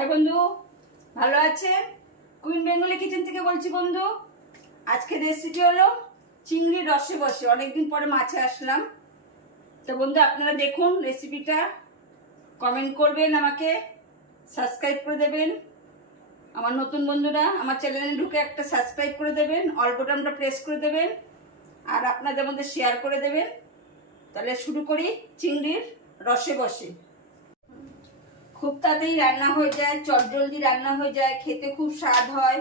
High বন্ধু, ভালো আছে? কুইন বেঙ্গলি কিচেন থেকে বলছি বন্ধু। আজকে রেসিপি হলো চিংড়ির রসে বসে। অনেকদিন পরে মাছে আসলাম। তো বন্ধু আপনারা দেখুন রেসিপিটা, কমেন্ট করবেন, আমাকে সাবস্ক্রাইব করে দেবেন। আমার নতুন বন্ধুরা আমার চ্যানেলে ঢুকে একটা সাবস্ক্রাইব করে দেবেন, অল বাটনটা প্রেস করে দেবেন, আর আপনাদের মধ্যে শেয়ার করে দেবেন। তাহলে শুরু করি চিংড়ির রসে বসে। খুব তাড়াতাড়ি রান্না হয়ে যায়, চটজলদি রান্না হয়ে যায়, খেতে খুব স্বাদ হয়।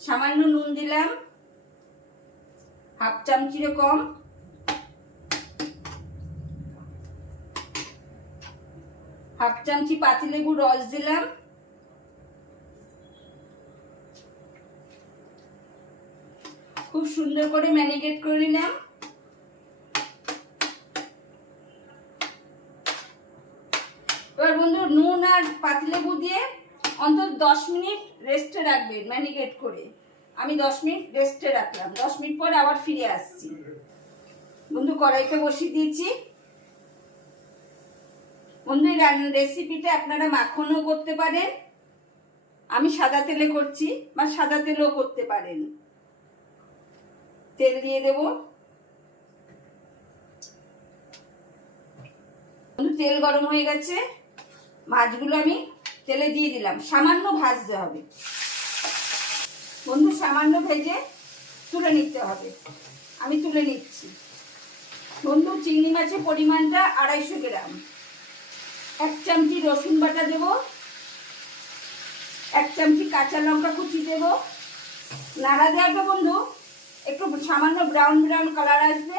সামান্য নুন দিলাম, হাফ চামচিরও কম। হাফ চামচি পাতিলেবুর রস দিলাম। খুব সুন্দর করে ম্যারিনেট করে নিলাম। এবার বন্ধু নুন আর পাতিলেবু দিয়ে অন্তত 10 মিনিট রেস্টে রাখবেন ম্যারিনেট করে। আমি 10 মিনিট রেস্টে রাখলাম। 10 মিনিট পর আবার ফিরে আসছি। বন্ধু কড়াইতে বসিয়ে দিয়েছি। বন্ধু এই রেসিপিটা আপনারা মাখনও করতে পারেন, আমি সাদা তেলে করছি, বা সাদা তেলও করতে পারেন। তেল দিয়ে দেব। বন্ধু তেল গরম হয়ে গেছে, মাছগুলো আমি তেলে দিয়ে দিলাম। সামান্য ভাজতে হবে বন্ধু, সামান্য ভেজে তুলে নিতে হবে। আমি তুলে নিচ্ছি। বন্ধু চিংড়ি মাছের পরিমাণটা 250 গ্রাম। 1 চামচি রসুন বাটা দেব, 1 চামচি কাঁচা লঙ্কা কুচি দেব। নাড়া দেওয়াটা বন্ধু একটু সামান্য ব্রাউন ব্রাউন কালার আসবে,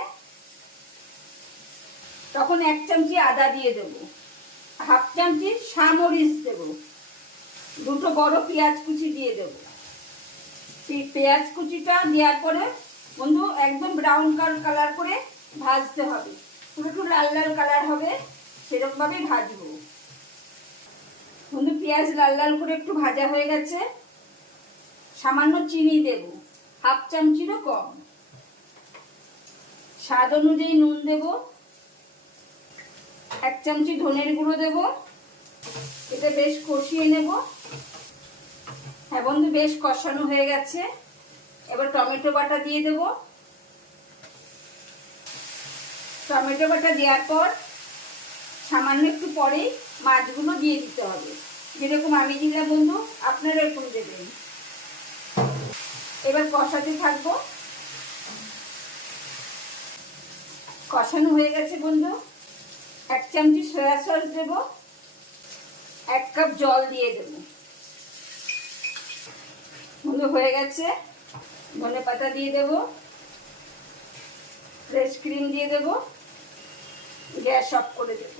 তখন 1 চামচি আদা দিয়ে দেব, হাফ চামচি সামরিচ দেব, 2টো বড় পেঁয়াজ কুচি দিয়ে দেব। পেঁয়াজ কুচিটা দেওয়ার পরে বন্ধু একদম ব্রাউন কালার করে ভাজতে হবে। একটু লাল লাল কালার হবে, সেরকম ভাবে ভাজবো। বন্ধু পেঁয়াজ লাল লাল করে একটু ভাজা হয়ে গেছে। সামান্য চিনি দেব, হাফ চামচিরও কম। স্বাদ অনুযায়ী নুন দেব, 1 চামচি ধনের গুঁড়ো দেব। এটা বেশ কষিয়ে নেব। হ্যাঁ বন্ধু বেশ কষানো হয়ে গেছে। এবার টমেটো বাটা দিয়ে দেব। টমেটো বাটা দেওয়ার পর সামান্য একটু পরেই মাছগুলো দিয়ে দিতে হবে। যেরকম আমি দিলাম বন্ধু আপনারা এরকম দেবেন। এবার কষাতে থাকবো। কষানো হয়ে গেছে বন্ধু। 1 চামচি সয়া সস দেব, 1 কাপ জল দিয়ে দেব। বন্ধু হয়ে গেছে। ধনেপাতা দিয়ে দেব, ফ্রেশ ক্রিম দিয়ে দেব, গ্যাস অফ করে দেব।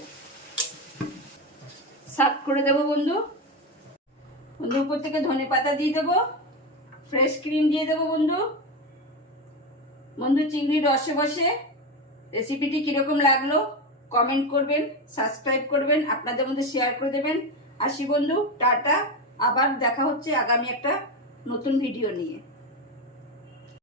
সার্ভ করে দেব বন্ধু। বন্ধু উপর থেকে ধনেপাতা দিয়ে দেব, ফ্রেশ ক্রিম দিয়ে দেব বন্ধু। বন্ধু চিংড়ির রসে বসে রেসিপিটি কিরকম লাগলো কমেন্ট করবেন, সাবস্ক্রাইব করবেন, আপনাদের মধ্যে শেয়ার করে দেবেন। আসি বন্ধু, টাটা। আবার দেখা হচ্ছে আগামী একটা নতুন ভিডিও নিয়ে।